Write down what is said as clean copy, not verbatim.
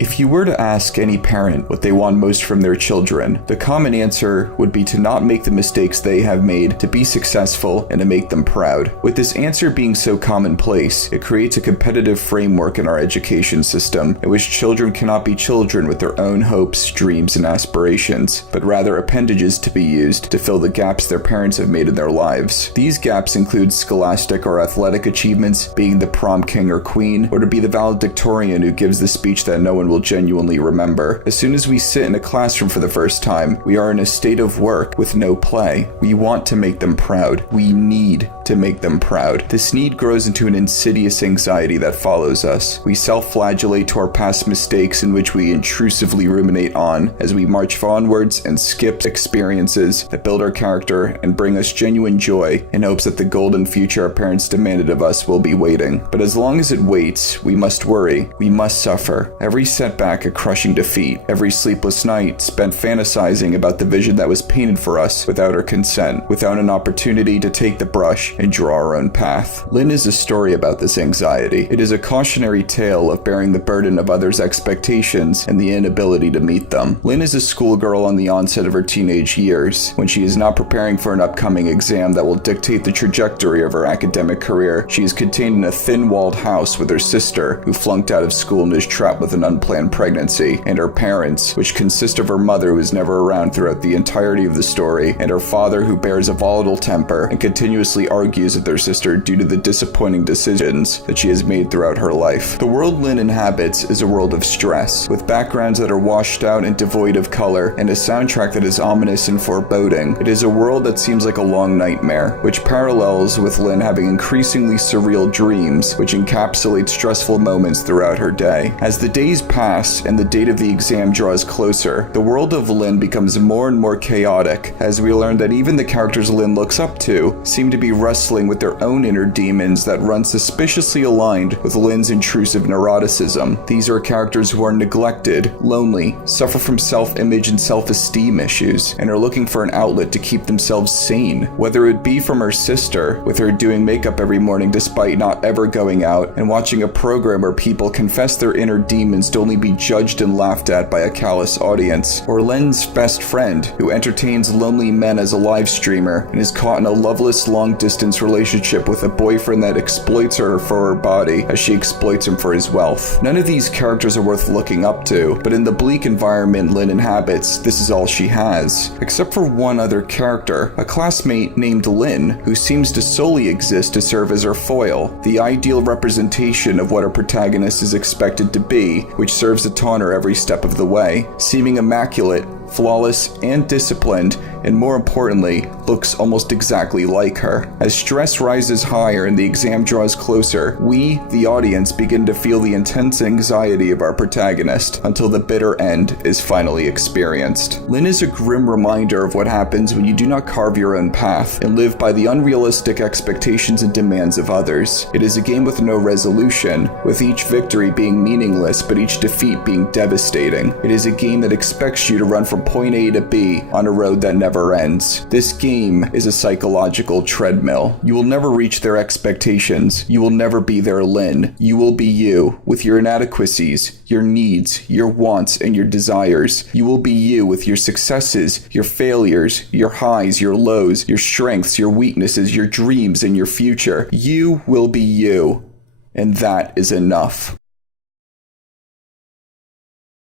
If you were to ask any parent what they want most from their children, the common answer would be to not make the mistakes they have made, to be successful, and to make them proud. With this answer being so commonplace, it creates a competitive framework in our education system in which children cannot be children with their own hopes, dreams, and aspirations, but rather appendages to be used to fill the gaps their parents have made in their lives. These gaps include scholastic or athletic achievements, being the prom king or queen, or to be the valedictorian who gives the speech that no one will genuinely remember. As soon as we sit in a classroom for the first time, we are in a state of work with no play. We want to make them proud. We need to make them proud. This need grows into an insidious anxiety that follows us. We self-flagellate to our past mistakes in which we intrusively ruminate on as we march onwards and skip experiences that build our character and bring us genuine joy in hopes that the golden future our parents demanded of us will be waiting. But as long as it waits, we must worry. We must suffer. Every setback a crushing defeat. Every sleepless night spent fantasizing about the vision that was painted for us without our consent, without an opportunity to take the brush and draw our own path. Lynne is a story about this anxiety. It is a cautionary tale of bearing the burden of others' expectations and the inability to meet them. Lynne is a schoolgirl on the onset of her teenage years. When she is not preparing for an upcoming exam that will dictate the trajectory of her academic career, she is contained in a thin-walled house with her sister, who flunked out of school and is trapped with an unplanned pregnancy, and her parents, which consist of her mother who is never around throughout the entirety of the story, and her father who bears a volatile temper and continuously argues with her sister due to the disappointing decisions that she has made throughout her life. The world Lynne inhabits is a world of stress, with backgrounds that are washed out and devoid of color, and a soundtrack that is ominous and foreboding. It is a world that seems like a long nightmare, which parallels with Lynne having increasingly surreal dreams, which encapsulate stressful moments throughout her day. As the days pass and the date of the exam draws closer, the world of Lynne becomes more and more chaotic, as we learn that even the characters Lynne looks up to seem to be wrestling with their own inner demons that run suspiciously aligned with Lynne's intrusive neuroticism. These are characters who are neglected, lonely, suffer from self-image and self-esteem issues, and are looking for an outlet to keep themselves sane, whether it be from her sister, with her doing makeup every morning despite not ever going out, and watching a program where people confess their inner demons to only be judged and laughed at by a callous audience, or Lynne's best friend, who entertains lonely men as a live streamer and is caught in a loveless long-distance relationship with a boyfriend that exploits her for her body as she exploits him for his wealth. None of these characters are worth looking up to, but in the bleak environment Lynne inhabits, this is all she has. Except for one other character, a classmate named Lynne, who seems to solely exist to serve as her foil, the ideal representation of what our protagonist is expected to be, which serves to taunt her every step of the way, seeming immaculate, flawless, and disciplined, and more importantly, looks almost exactly like her. As stress rises higher and the exam draws closer, we, the audience, begin to feel the intense anxiety of our protagonist until the bitter end is finally experienced. Lynne is a grim reminder of what happens when you do not carve your own path and live by the unrealistic expectations and demands of others. It is a game with no resolution, with each victory being meaningless but each defeat being devastating. It is a game that expects you to run from point A to B on a road that never ends. This game is a psychological treadmill. You will never reach their expectations. You will never be their Lynne. You will be you, with your inadequacies, your needs, your wants, and your desires. You will be you with your successes, your failures, your highs, your lows, your strengths, your weaknesses, your dreams, and your future. You will be you. And that is enough.